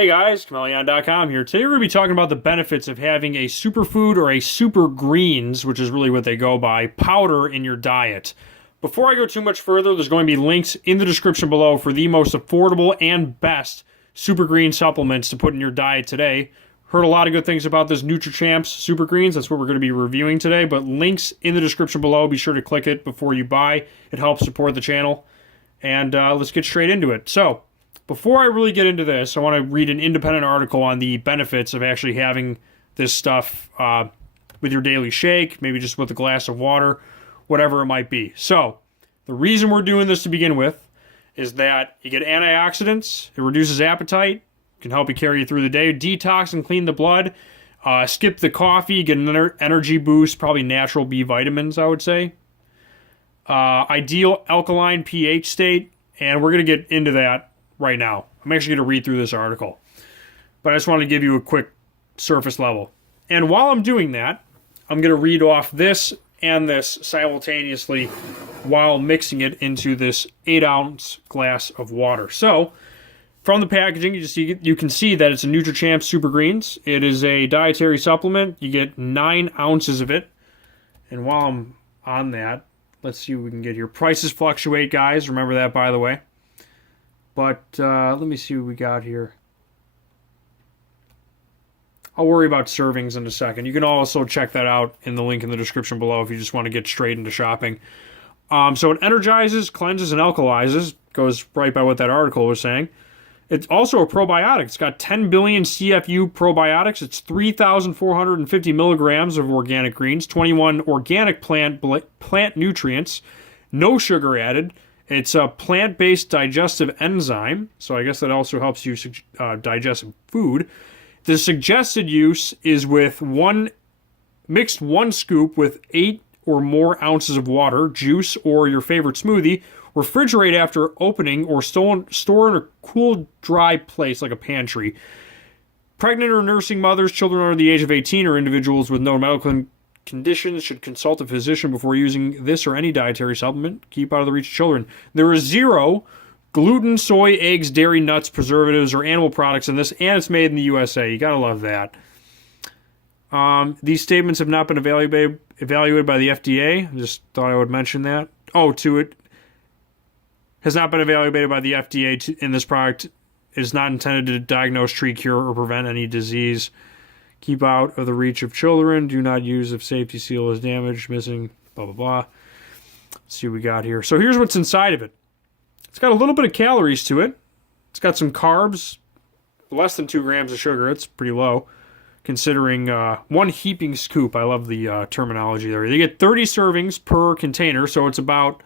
Hey guys, Chmelaeon.com here. Today we're going to be talking about the benefits of having a superfood or a super greens, which is really what they go by, powder in your diet. Before I go too much further, there's going to be links in the description below for the most affordable and best super green supplements to put in your diet today. Heard a lot of good things about this Nutrachamps Super Greens. That's what we're going to be reviewing today, but links in the description below. Be sure to click it before you buy. It helps support the channel. And let's get straight into it. So, before I really get into this, I want to read an independent article on the benefits of actually having this stuff with your daily shake, maybe just with a glass of water, whatever it might be. So, the reason we're doing this to begin with is that you get antioxidants, it reduces appetite, can help you carry you through the day, detox and clean the blood, skip the coffee, get an energy boost, probably natural B vitamins, I would say. Ideal alkaline pH state, and we're going to get into that right now. I'm actually going to read through this article, but I just wanted to give you a quick surface level. And while I'm doing that, I'm going to read off this and this simultaneously while mixing it into this 8-ounce glass of water. So, from the packaging, you can see that it's a Nutrachamps Super Greens. It is a dietary supplement. You get 9 ounces of it. And while I'm on that, let's see what we can get here. Prices fluctuate, guys. Remember that, by the way. But let me see what we got here. I'll worry about servings in a second. You can also check that out in the link in the description below if you just want to get straight into shopping. So it energizes, cleanses, and alkalizes. Goes right by what that article was saying. It's also a probiotic. It's got 10 billion CFU probiotics. It's 3,450 milligrams of organic greens, 21 organic plant nutrients, no sugar added. It's a plant-based digestive enzyme, so I guess that also helps you digest food. The suggested use is with one scoop with 8 or more ounces of water, juice, or your favorite smoothie. Refrigerate after opening or store in a cool, dry place like a pantry. Pregnant or nursing mothers, children under the age of 18, or individuals with no medical conditions should consult a physician before using this or any dietary supplement. Keep out of the reach of children. There is 0 gluten, soy, eggs, dairy, nuts, preservatives, or animal products in this, and it's made in the USA. You gotta love that. These statements have not been evaluated by the FDA. I just thought I would mention that. It has not been evaluated by the FDA in this product. It is not intended to diagnose, treat, cure, or prevent any disease. Keep out of the reach of children. Do not use if safety seal is damaged, missing, blah, blah, blah. Let's see what we got here. So here's what's inside of it. It's got a little bit of calories to it. It's got some carbs, less than 2 grams of sugar. It's pretty low, considering 1 heaping scoop. I love the terminology there. You get 30 servings per container, so it's about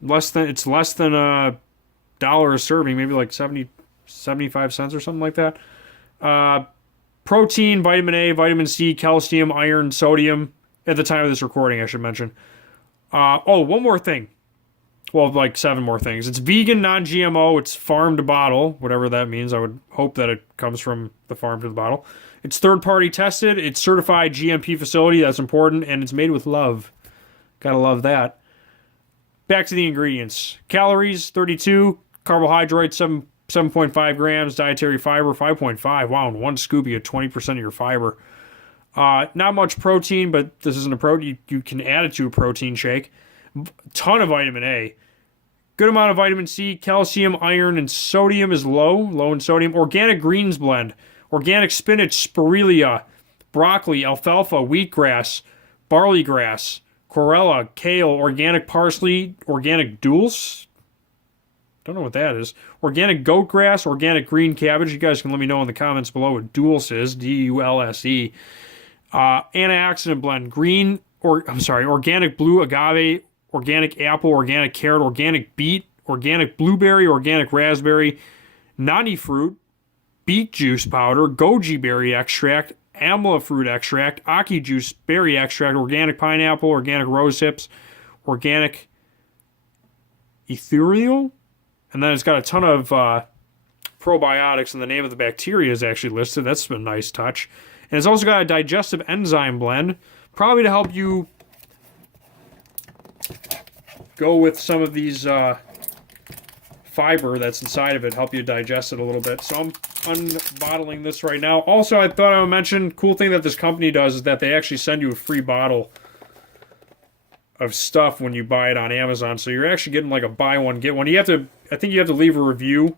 less than $1 a serving, maybe like 75 cents or something like that. Protein, vitamin A, vitamin C, calcium, iron, sodium. At the time of this recording, I should mention. One more thing. Well, like 7 more things. It's vegan, non-GMO. It's farm to bottle, whatever that means. I would hope that it comes from the farm to the bottle. It's third-party tested. It's certified GMP facility. That's important. And it's made with love. Gotta love that. Back to the ingredients. Calories, 32. Carbohydrates, 7.5 grams. Dietary fiber, 5.5. Wow, in 1 scoop, you get 20% of your fiber. Not much protein, but this isn't a protein. You can add it to a protein shake. Ton of vitamin A. Good amount of vitamin C. Calcium, iron, and sodium is low in sodium. Organic greens blend. Organic spinach, spirulina, broccoli, alfalfa, wheatgrass, barley grass, chlorella, kale, organic parsley, organic dulse. Don't know what that is. Organic goat grass, organic green cabbage. You guys can let me know in the comments below what dulse is. D-U-L-S-E. Antioxidant blend. Organic blue agave, organic apple, organic carrot, organic beet, organic blueberry, organic raspberry, nani fruit, beet juice powder, goji berry extract, amla fruit extract, aki juice berry extract, organic pineapple, organic rose hips, organic ethereal. And then it's got a ton of probiotics, and the name of the bacteria is actually listed. That's a nice touch. And it's also got a digestive enzyme blend, probably to help you go with some of these fiber that's inside of it, help you digest it a little bit. So I'm unbottling this right now. Also, I thought I would mention, cool thing that this company does is that they actually send you a free bottle of stuff when you buy it on Amazon. So you're actually getting like a buy one, get one. I think you have to leave a review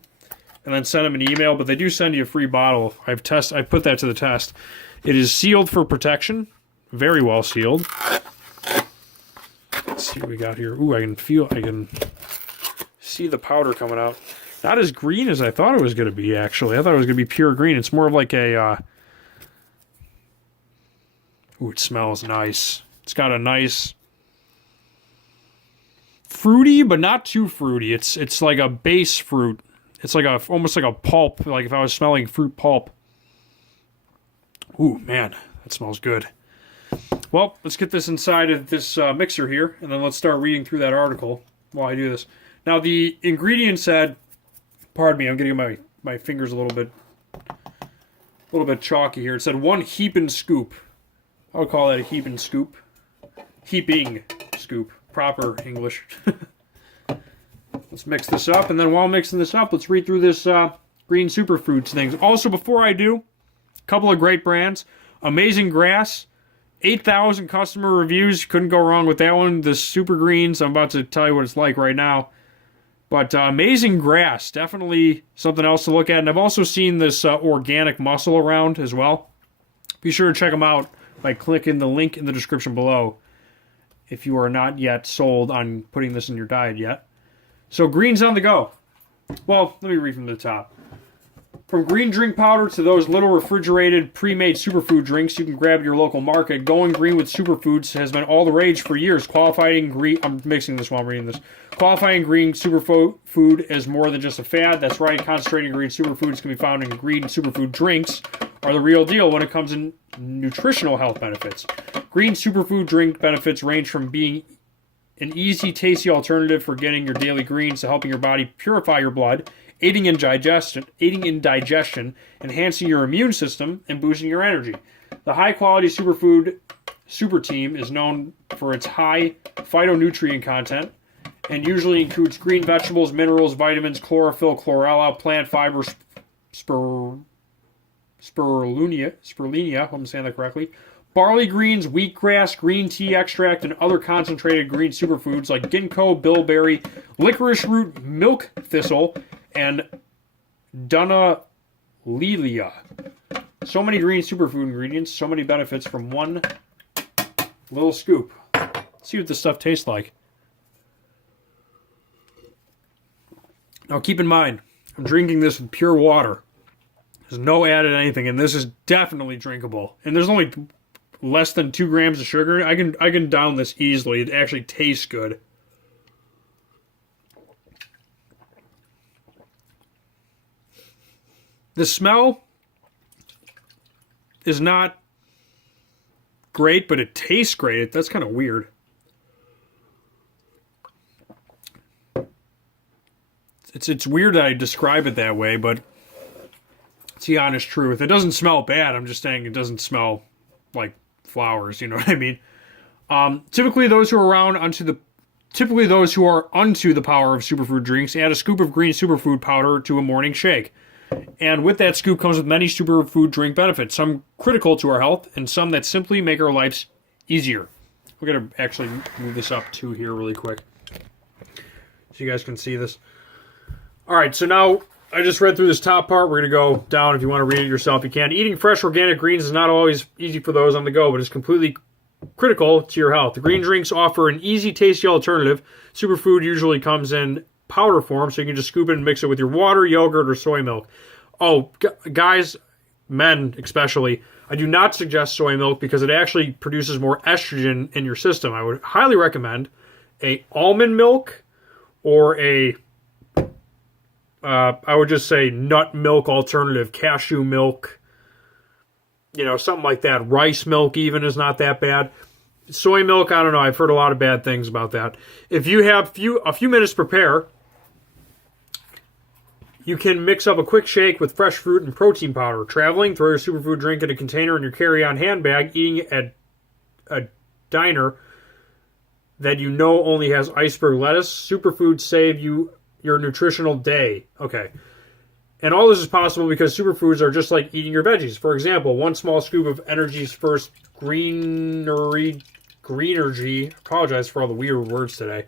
and then send them an email, but they do send you a free bottle. I put that to the test. It is sealed for protection. Very well sealed. Let's see what we got here. Ooh, I can see the powder coming out. Not as green as I thought it was going to be, actually. I thought it was going to be pure green. It's more of like a... Ooh, it smells nice. It's got a nice... fruity, but not too fruity. It's like a base fruit. It's like almost like a pulp, like if I was smelling fruit pulp. Ooh, man, that smells good. Well, let's get this inside of this mixer here, and then let's start reading through that article while I do this. Now, the ingredients said, pardon me, I'm getting my fingers a little bit chalky here. It said 1 heap and scoop. I would call that a heap and scoop. Heaping scoop. Proper English. Let's mix this up, and then while mixing this up, let's read through this green superfoods things. Also, before I do, a couple of great brands. Amazing Grass, 8,000 customer reviews. Couldn't go wrong with that one. The super greens, I'm about to tell you what it's like right now. But Amazing Grass, definitely something else to look at. And I've also seen this organic muscle around as well. Be sure to check them out by clicking the link in the description below if you are not yet sold on putting this in your diet yet. So greens on the go. Well, let me read from the top. From green drink powder to those little refrigerated, pre-made superfood drinks you can grab at your local market, going green with superfoods has been all the rage for years. I'm mixing this while I'm reading this. Qualifying green superfood is more than just a fad. That's right, concentrated green superfoods can be found in green superfood drinks are the real deal when it comes in nutritional health benefits. Green superfood drink benefits range from being an easy, tasty alternative for getting your daily greens to helping your body purify your blood, aiding in digestion, enhancing your immune system, and boosting your energy. The high-quality superfood super team is known for its high phytonutrient content and usually includes green vegetables, minerals, vitamins, chlorophyll, chlorella, plant fiber, spirulina, if I'm saying that correctly, barley greens, wheatgrass, green tea extract, and other concentrated green superfoods like ginkgo, bilberry, licorice root, milk thistle, and Dunalilia. So many green superfood ingredients, so many benefits from one little scoop. Let's see what this stuff tastes like. Now keep in mind, I'm drinking this with pure water. There's no added anything, and this is definitely drinkable. And there's only less than 2 grams of sugar. I can down this easily. It actually tastes good. The smell is not great, but it tastes great. That's kind of weird. It's weird that I describe it that way, but it's the honest truth. It doesn't smell bad. I'm just saying it doesn't smell like flowers. You know what I mean? Typically, those who are unto the power of superfood drinks add a scoop of green superfood powder to a morning shake. And with that scoop comes with many superfood drink benefits, some critical to our health, and some that simply make our lives easier. We're going to actually move this up to here really quick so you guys can see this. All right, so now I just read through this top part. We're going to go down. If you want to read it yourself, you can. Eating fresh organic greens is not always easy for those on the go, but it's completely critical to your health. The green drinks offer an easy, tasty alternative. Superfood usually comes in powder form, so you can just scoop it and mix it with your water, yogurt, or soy milk. Oh, guys, men especially, I do not suggest soy milk because it actually produces more estrogen in your system. I would highly recommend a almond milk or I would just say nut milk alternative, cashew milk, something like that. Rice milk even is not that bad. Soy milk, I don't know. I've heard a lot of bad things about that. If you have a few minutes to prepare, you can mix up a quick shake with fresh fruit and protein powder. Traveling, throw your superfood drink in a container in your carry-on handbag. Eating at a diner that only has iceberg lettuce. Superfoods save you your nutritional day. Okay. And all this is possible because superfoods are just like eating your veggies. For example, one small scoop of Energy's first Greenergy, apologize for all the weird words today,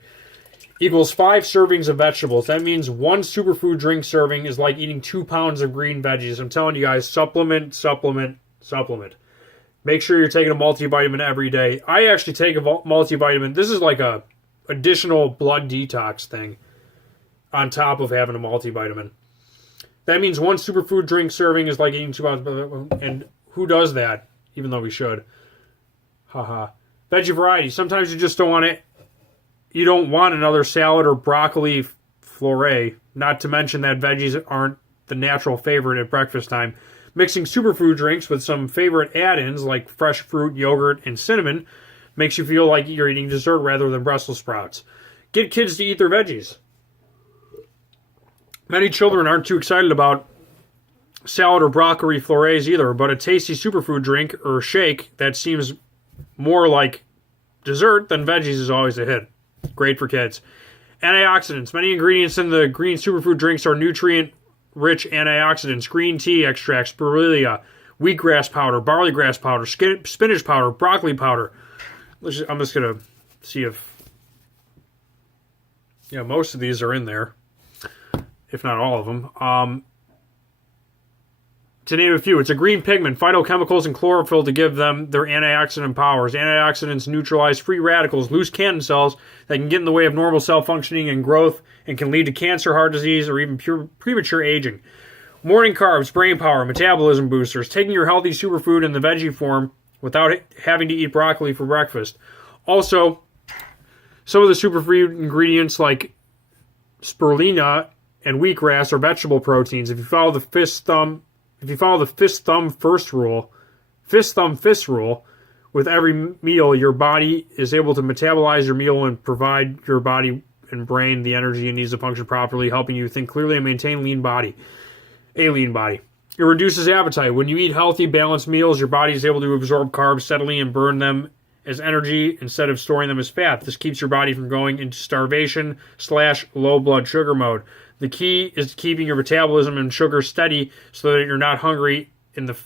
equals 5 servings of vegetables. That means one superfood drink serving is like eating 2 pounds of green veggies. I'm telling you guys, supplement. Make sure you're taking a multivitamin every day. I actually take a multivitamin. This is like a additional blood detox thing on top of having a multivitamin. That means one superfood drink serving is like eating 2 pounds. And who does that? Even though we should. Haha. Veggie variety. Sometimes you just don't want it. You don't want another salad or broccoli flurry. Not to mention that veggies aren't the natural favorite at breakfast time. Mixing superfood drinks with some favorite add-ins like fresh fruit, yogurt, and cinnamon makes you feel like you're eating dessert rather than Brussels sprouts. Get kids to eat their veggies. Many children aren't too excited about salad or broccoli flurries either, but a tasty superfood drink or shake that seems more like dessert than veggies is always a hit. Great for kids. Antioxidants. Many ingredients in the green superfood drinks are nutrient-rich antioxidants. Green tea extract, spirulina, wheatgrass powder, barley grass powder, spinach powder, broccoli powder. I'm just going to see if... Yeah, most of these are in there, if not all of them. To name a few, it's a green pigment, phytochemicals, and chlorophyll to give them their antioxidant powers. Antioxidants neutralize free radicals, loose cancer cells that can get in the way of normal cell functioning and growth and can lead to cancer, heart disease, or even premature aging. Morning carbs, brain power, metabolism boosters, taking your healthy superfood in the veggie form without having to eat broccoli for breakfast. Also, some of the superfood ingredients like spirulina and wheatgrass are vegetable proteins. If you follow the fist thumb fist rule, with every meal, your body is able to metabolize your meal and provide your body and brain the energy it needs to function properly, helping you think clearly and maintain a lean body. It reduces appetite. When you eat healthy, balanced meals, your body is able to absorb carbs steadily and burn them as energy instead of storing them as fat. This keeps your body from going into starvation/low blood sugar mode. The key is keeping your metabolism and sugar steady so that you're not hungry in the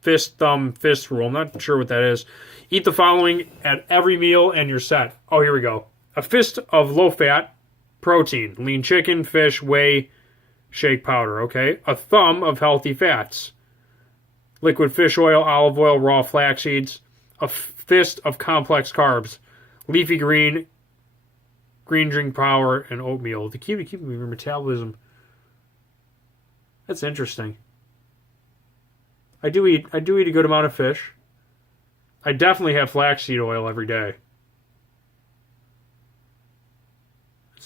fist rule. I'm not sure what that is. Eat the following at every meal and you're set. Oh, here we go. A fist of low-fat protein, lean chicken, fish, whey, shake powder, okay? A thumb of healthy fats, liquid fish oil, olive oil, raw flax seeds. A fist of complex carbs, leafy green drink power, and oatmeal to keep your metabolism. That's interesting. I do eat a good amount of fish. I definitely have flaxseed oil every day.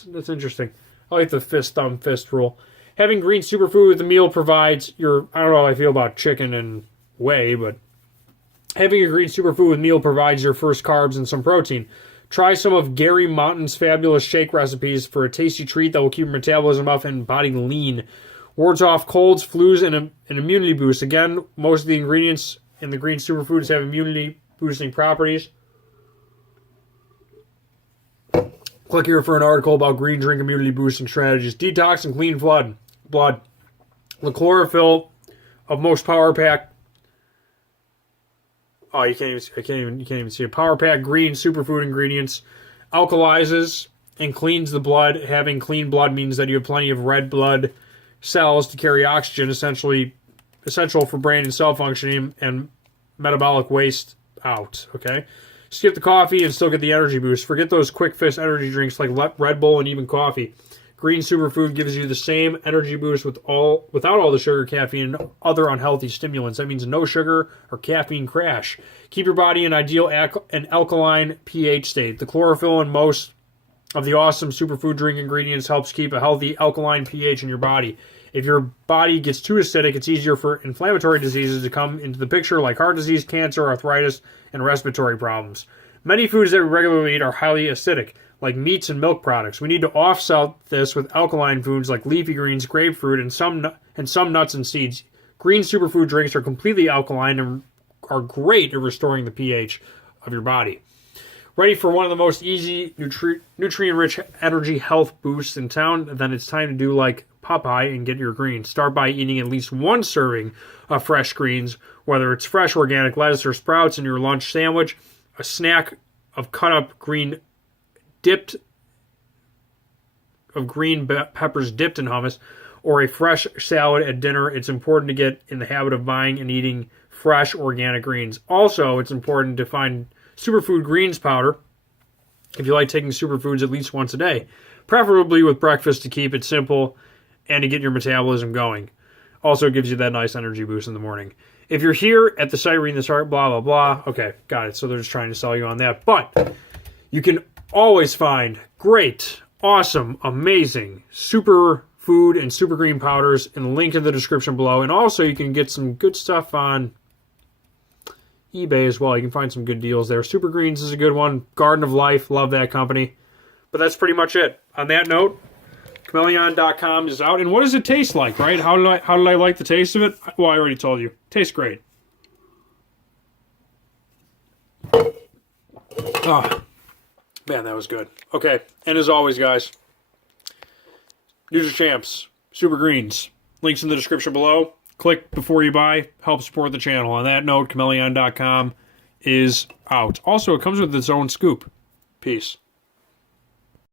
That's interesting. I like the fist rule. Having green superfood with the meal provides your... I don't know how I feel about chicken and whey, but having a green superfood with meal provides your first carbs and some protein. Try some of Gary Montan's fabulous shake recipes for a tasty treat that will keep your metabolism up and body lean. Wards off colds, flus, and an immunity boost. Again, most of the ingredients in the green superfoods have immunity boosting properties. Click here for an article about green drink immunity boosting strategies. Detox and clean blood. The chlorophyll of most power pack. Oh, you can't even see it. Power pack green superfood ingredients alkalizes and cleans the blood. Having clean blood means that you have plenty of red blood cells to carry oxygen, essential for brain and cell functioning and metabolic waste out. Okay, skip the coffee and still get the energy boost. Forget those quick fix energy drinks like Red Bull and even coffee. Green superfood gives you the same energy boost without all the sugar, caffeine, and other unhealthy stimulants. That means no sugar or caffeine crash. Keep your body in ideal and alkaline pH state. The chlorophyll in most of the awesome superfood drink ingredients helps keep a healthy alkaline pH in your body. If your body gets too acidic, it's easier for inflammatory diseases to come into the picture like heart disease, cancer, arthritis, and respiratory problems. Many foods that we regularly eat are highly acidic, like meats and milk products. We need to offset this with alkaline foods like leafy greens, grapefruit, and some nuts and seeds. Green superfood drinks are completely alkaline and are great at restoring the pH of your body. Ready for one of the most easy nutrient-rich energy health boosts in town? Then it's time to do like Popeye and get your greens. Start by eating at least one serving of fresh greens, whether it's fresh organic lettuce or sprouts in your lunch sandwich, a snack of cut-up green peppers dipped in hummus, or a fresh salad at dinner. It's important to get in the habit of buying and eating fresh organic greens. Also, it's important to find superfood greens powder if you like taking superfoods at least once a day, preferably with breakfast to keep it simple and to get your metabolism going. Also gives you that nice energy boost in the morning. If you're here at the site reading this art, blah, blah, blah. Okay, got it. So they're just trying to sell you on that. But you can always find great, awesome, amazing superfood and super green powders in the link in the description below. And also you can get some good stuff on eBay as well. You can find some good deals there. Super Greens is a good one. Garden of Life, love that company. But that's pretty much it. On that note, Chmelaeon.com is out. And what does it taste like, right? How did I like the taste of it? Well, I already told you. Tastes great. Oh, man, that was good. Okay, and as always, guys, Nutrachamps, Super Greens, links in the description below. Click before you buy. Help support the channel. On that note, Chmelaeon.com is out. Also, it comes with its own scoop. Peace.